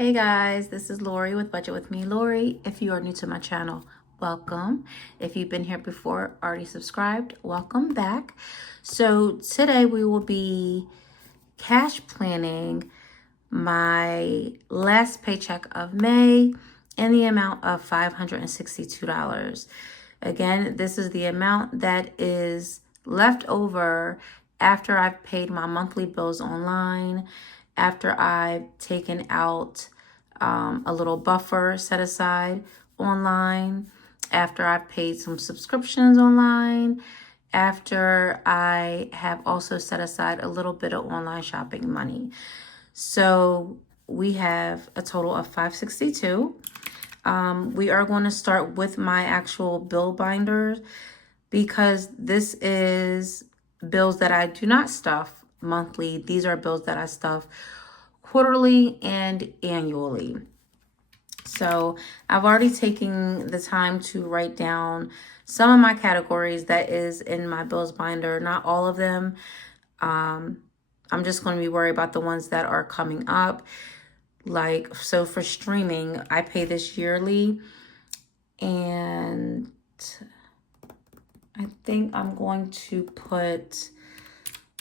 Hey guys, this is Lori with Budget with Me, Lori. If you are new to my channel, welcome. If you've been here before, already subscribed, welcome back. So today we will be cash planning my last paycheck of May in the amount of $562. Again, this is the amount that is left over after I've paid my monthly bills online, after I've taken out a little buffer set aside online, after I've paid some subscriptions online, after I have also set aside a little bit of online shopping money. So we have a total of 562. We are going to start with my actual bill binder because this is bills that I do not stuff monthly. These are bills that I stuff quarterly and annually. So I've already taken the time to write down some of my categories that is in my bills binder, not all of them. I'm just going to be worried about the ones that are coming up. Like, so for streaming, I pay this yearly, and I think I'm going to put,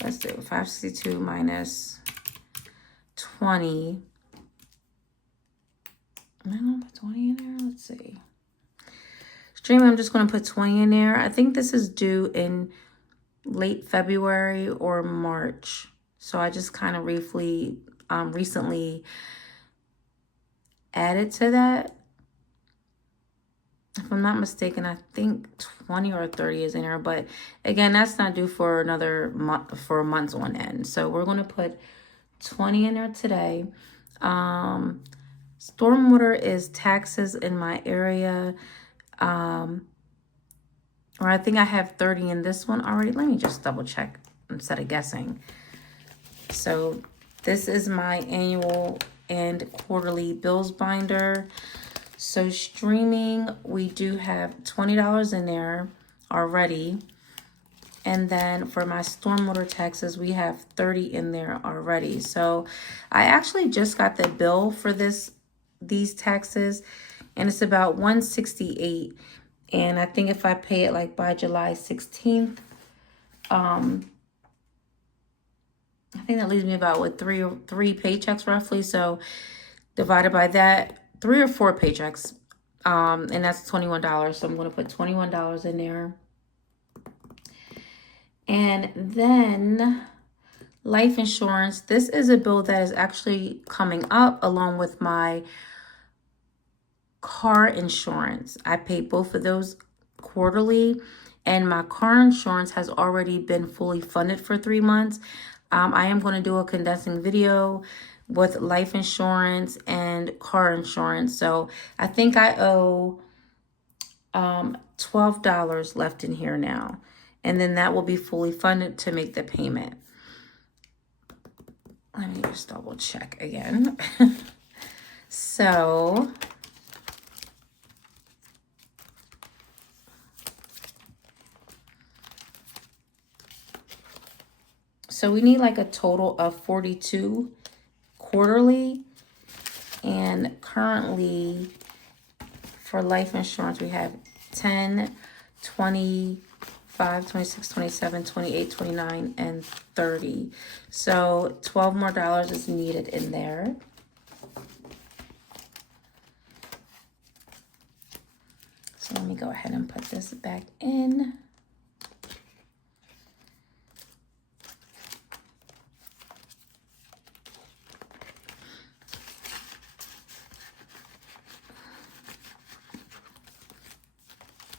let's do 562 minus 20. Am I going to put 20 in there? Let's see. Streaming, I'm just going to put 20 in there. I think this is due in late February or March. So I just kind of recently added to that. If I'm not mistaken, I think 20 or 30 is in there. But again, that's not due for another month, for months on end. So we're going to put 20 in there today. Stormwater is taxes in my area. Or I think I have 30 in this one already. Let me just double check instead of guessing. So this is my annual and quarterly bills binder. So streaming, we do have $20 in there already. And then for my stormwater taxes, we have 30 in there already. So I actually just got the bill for these taxes, and it's about $168. And I think if I pay it like by July 16th, I think that leaves me about with three paychecks roughly. So divided by that, 3 or 4 paychecks, and that's $21. So I'm going to put $21 in there. And then life insurance. This is a bill that is actually coming up along with my car insurance. I pay both of those quarterly, and my car insurance has already been fully funded for 3 months. I am going to do a condensing video with life insurance and car insurance. So I think I owe $12 left in here now. And then that will be fully funded to make the payment. Let me just double check again. So we need like a total of 42 quarterly. And currently for life insurance, we have 10, 25, 26, 27, 28, 29, and 30. So $12 more is needed in there. So let me go ahead and put this back in.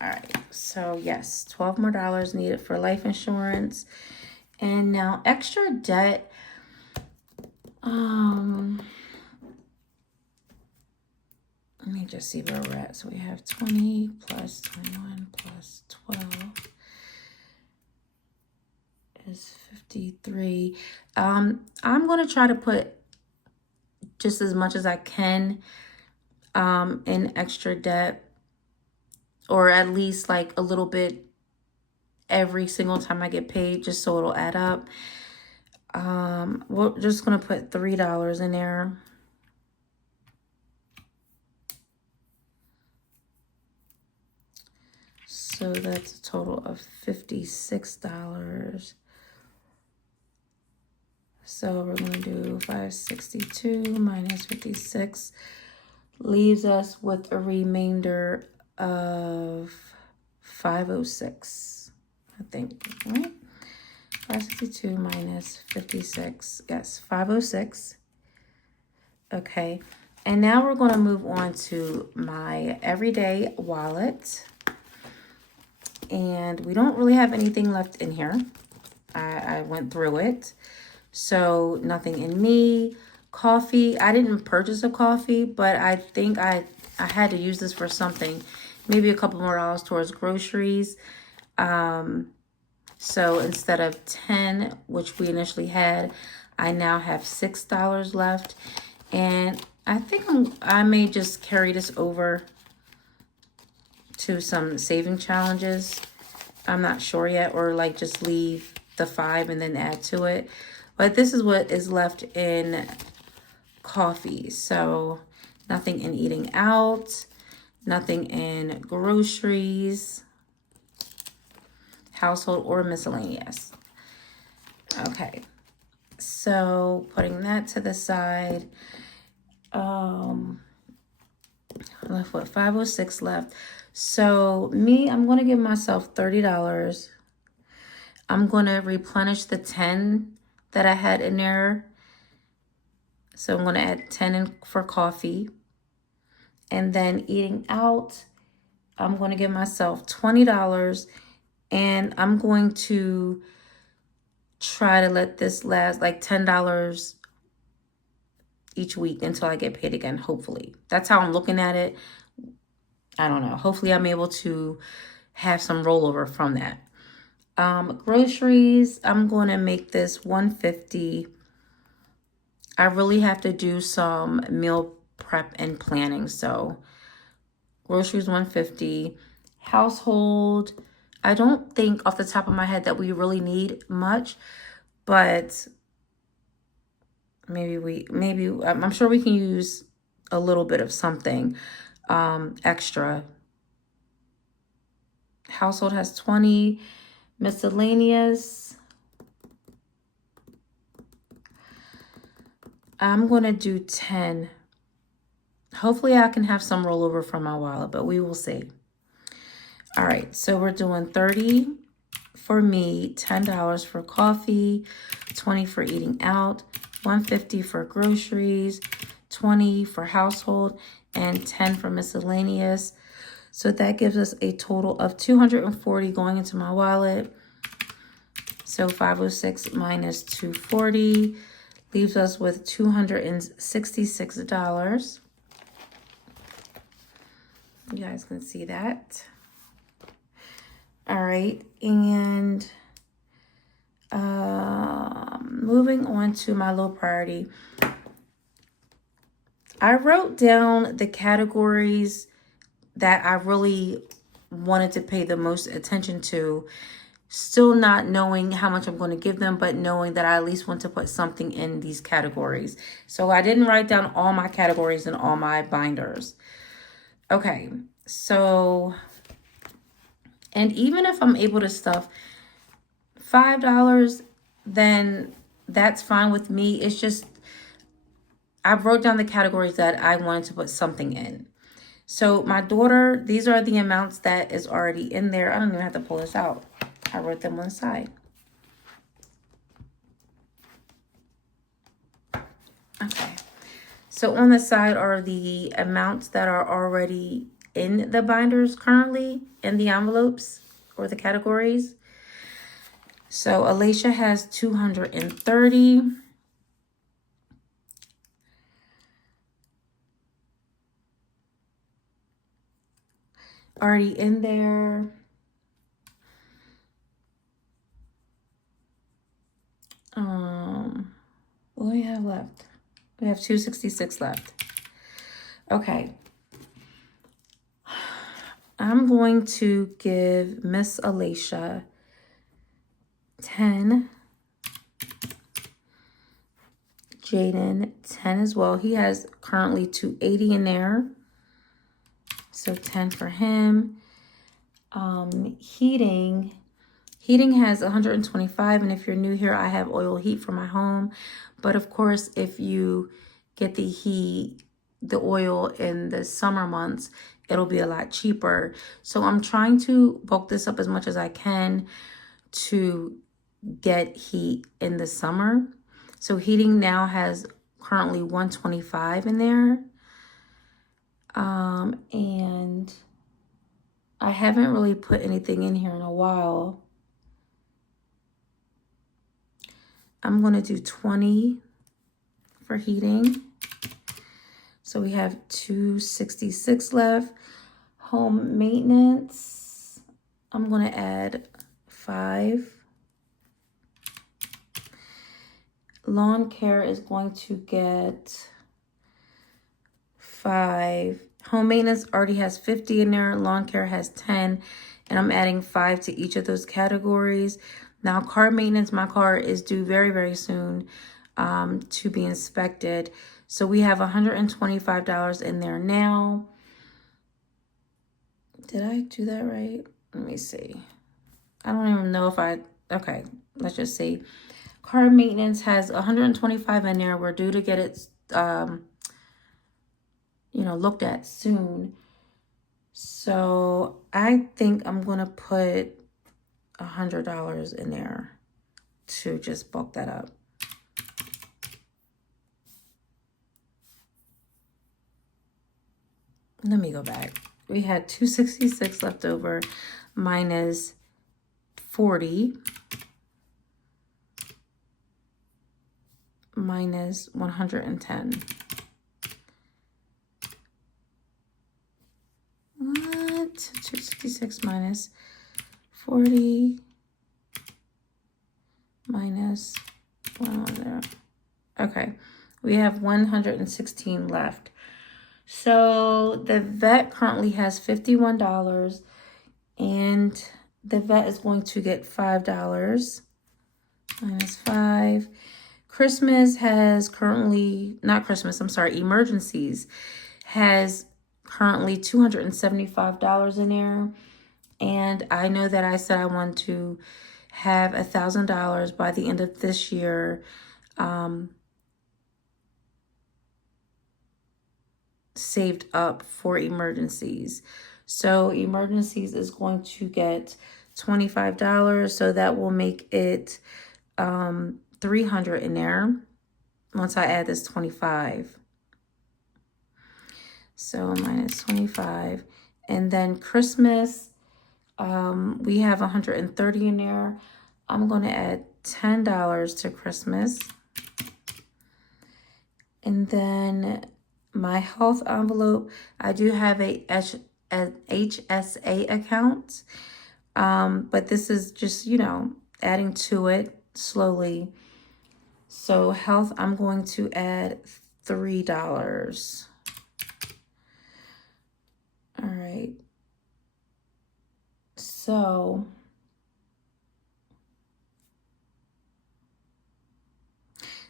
All right, so yes, $12 more needed for life insurance. And now extra debt, let me just see where we're at. So we have 20 plus 21 plus 12 is 53. I'm going to try to put just as much as I can in extra debt, or at least like a little bit every single time I get paid, just so it'll add up. We're just going to put $3 in there. So that's a total of $56. So we're going to do 562 minus 56 leaves us with a remainder of 506, I think, right? 562 minus 56, yes, 506. Okay, and now we're going to move on to my everyday wallet. And we don't really have anything left in here. I went through it. So nothing in me. Coffee. I didn't purchase a coffee, but I think I had to use this for something. Maybe a couple more dollars towards groceries. So instead of 10, which we initially had, I now have $6 left. And I think I may just carry this over to some saving challenges. I'm not sure yet, or like just leave the 5 and then add to it. But this is what is left in coffee. So nothing in eating out, nothing in groceries, household, or miscellaneous. Okay, so putting that to the side. Left with 506 left. So I'm going to give myself $30. I'm going to replenish the 10 that I had in there. So I'm going to add 10 in for coffee. And then eating out, I'm going to give myself $20. And I'm going to try to let this last like $10 each week until I get paid again, hopefully. That's how I'm looking at it. I don't know. Hopefully I'm able to have some rollover from that. Groceries, I'm going to make this $150. I really have to do some meal prep and planning. So groceries $150. Household, I don't think off the top of my head that we really need much, but maybe I'm sure we can use a little bit of something extra. Household has 20. Miscellaneous, I'm going to do 10. Hopefully I can have some rollover from my wallet, but we will see. All right, so we're doing 30 for me, $10 for coffee, 20 for eating out, 150 for groceries, 20 for household, and 10 for miscellaneous. So that gives us a total of 240 going into my wallet. So 506 minus 240 leaves us with $266. You guys can see that. All right, and moving on to my low priority. I wrote down the categories that I really wanted to pay the most attention to, still not knowing how much I'm going to give them, but knowing that I at least want to put something in these categories. So I didn't write down all my categories and all my binders. Okay, so, and even if I'm able to stuff $5, then that's fine with me. It's just, I wrote down the categories that I wanted to put something in. So my daughter, these are the amounts that is already in there. I don't even have to pull this out. I wrote them on the side. Okay. So on the side are the amounts that are already in the binders currently, in the envelopes or the categories. So Alicia has 230. Already in there. What do we have left? We have 266 left. Okay. I'm going to give Miss Alicia 10. Jaden 10 as well. He has currently 280 in there. So 10 for him. Heating has 125, and if you're new here, I have oil heat for my home. But of course, if you get the oil in the summer months, it'll be a lot cheaper. So I'm trying to bulk this up as much as I can to get heat in the summer. So heating now has currently 125 in there. And I haven't really put anything in here in a while. I'm going to do 20 for heating. So we have 266 left. Home maintenance, I'm going to add 5. Lawn care is going to get 5. Home maintenance already has 50 in there. Lawn care has 10. And I'm adding 5 to each of those categories. Now, car maintenance, my car is due very, very soon to be inspected. So we have $125 in there now. Did I do that right? Let me see. I don't even know if okay, let's just see. Car maintenance has 125 in there. We're due to get it, looked at soon. So I think I'm going to put $100 in there to just bulk that up. Let me go back. We had 266 left over minus 40 minus 110. What? 266 minus 40 minus 110. Okay, we have 116 left. So the vet currently has $51, and the vet is going to get $5 minus 5. Christmas has currently, not Christmas, I'm sorry, emergencies has currently $275 in there. And I know that I said I want to have $1,000 by the end of this year saved up for emergencies. So emergencies is going to get $25. So that will make it $300 in there once I add this 25. So minus 25. And then Christmas, we have 130 in there. I'm going to add $10 to Christmas. And then my health envelope, I do have an HSA account. But this is just, adding to it slowly. So health, I'm going to add $3. All right. So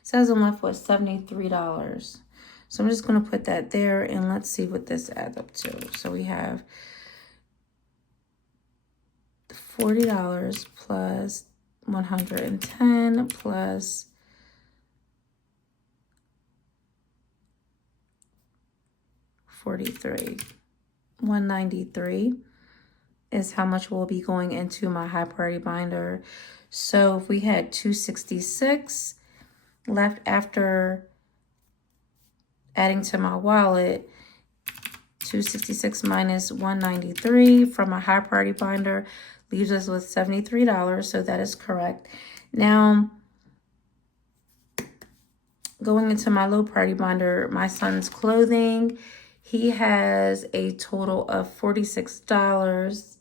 says I'm left with $73. So I'm just going to put that there, and let's see what this adds up to. So we have $40 plus 110 plus 43. 193 is how much will be going into my high priority binder. So if we had 266 left after adding to my wallet, 266 minus 193 from my high priority binder leaves us with $73. So that is correct. Now, going into my low priority binder, my son's clothing, he has a total of $46.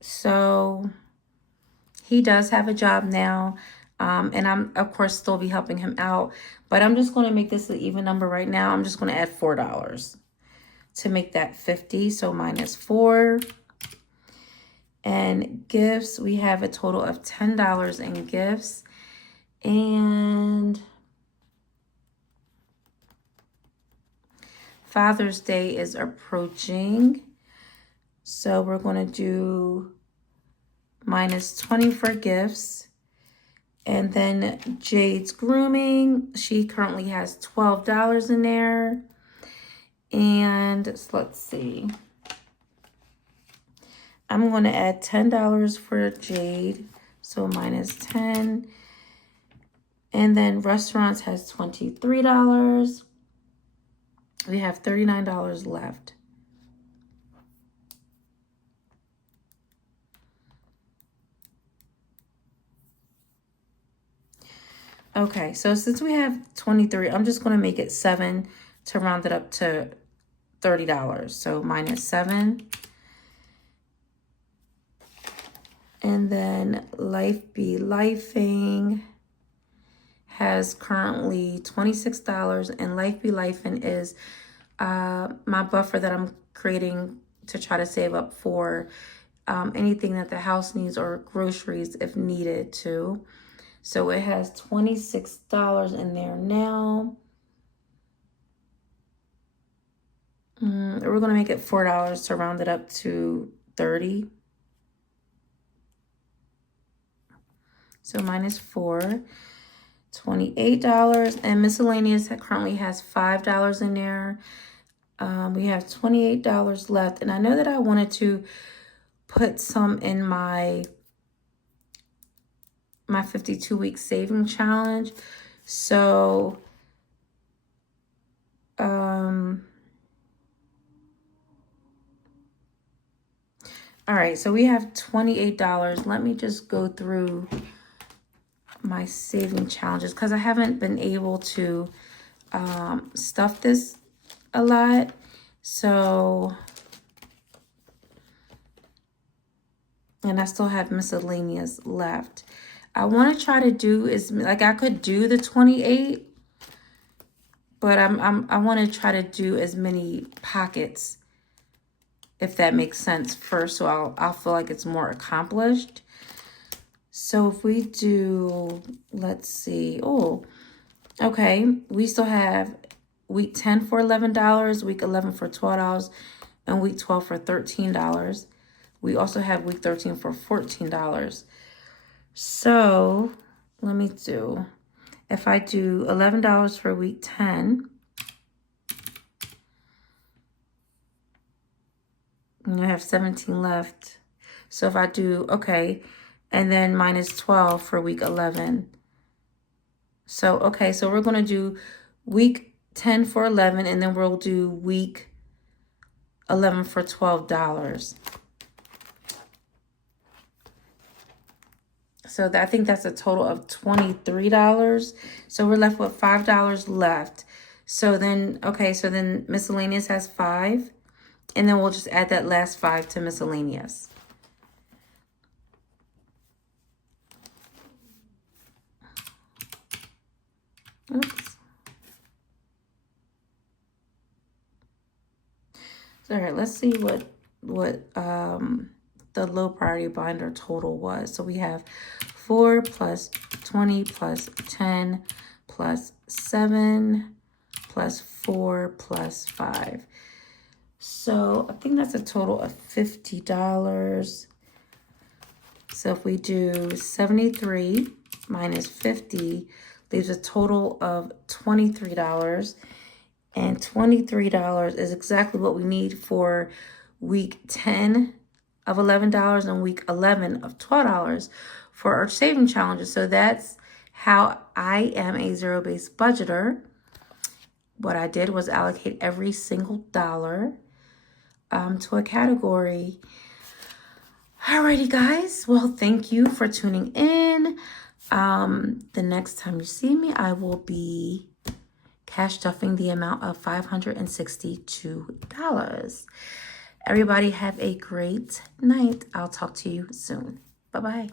So he does have a job now. And I'm, of course, still be helping him out. But I'm just going to make this an even number right now. I'm just going to add $4 to make that 50. So minus 4. And gifts, we have a total of $10 in gifts. And Father's Day is approaching. So we're going to do minus 20 for gifts. And then Jade's grooming, she currently has $12 in there. And so let's see. I'm going to add $10 for Jade. So minus 10. And then restaurants has $23. We have $39 left. Okay, so since we have 23, I'm just going to make it 7 to round it up to $30. So minus 7. And then Life Be Lifing has currently $26, and Life Be Lifing is my buffer that I'm creating to try to save up for anything that the house needs or groceries if needed to. So it has $26 in there now. We're going to make it $4 to round it up to 30. So minus 4, $28. And miscellaneous currently has $5 in there. We have $28 left. And I know that I wanted to put some in my 52-week saving challenge. So all right, so we have $28. Let me just go through my saving challenges because I haven't been able to stuff this a lot. So, and I still have miscellaneous left. I want to try to do is like I could do the 28, but I want to try to do as many pockets, if that makes sense, first, so I'll feel like it's more accomplished. So if we do, let's see, okay, we still have week 10 for $11, week 11 for $12, and week 12 for $13. We also have week 13 for $14. So let me do, if I do $11 for week 10, and I have 17 left. So if I do, okay, and then minus 12 for week 11. So, okay, so we're going to do week 10 for 11, and then we'll do week 11 for $12. So I think that's a total of $23. So we're left with $5 left. So then, okay, so then miscellaneous has 5. And then we'll just add that last 5 to miscellaneous. Oops. All right, let's see what the low priority binder total was. So we have 4 plus 20 plus 10 plus 7 plus 4 plus 5. So I think that's a total of $50. So if we do 73 minus 50, leaves a total of $23. And $23 is exactly what we need for week 10 of $11 and week 11 of $12 for our saving challenges. So that's how I am a zero-based budgeter. What I did was allocate every single dollar to a category. Alrighty, guys. Well, thank you for tuning in. The next time you see me, I will be cash stuffing the amount of $562. Everybody have a great night. I'll talk to you soon. Bye-bye.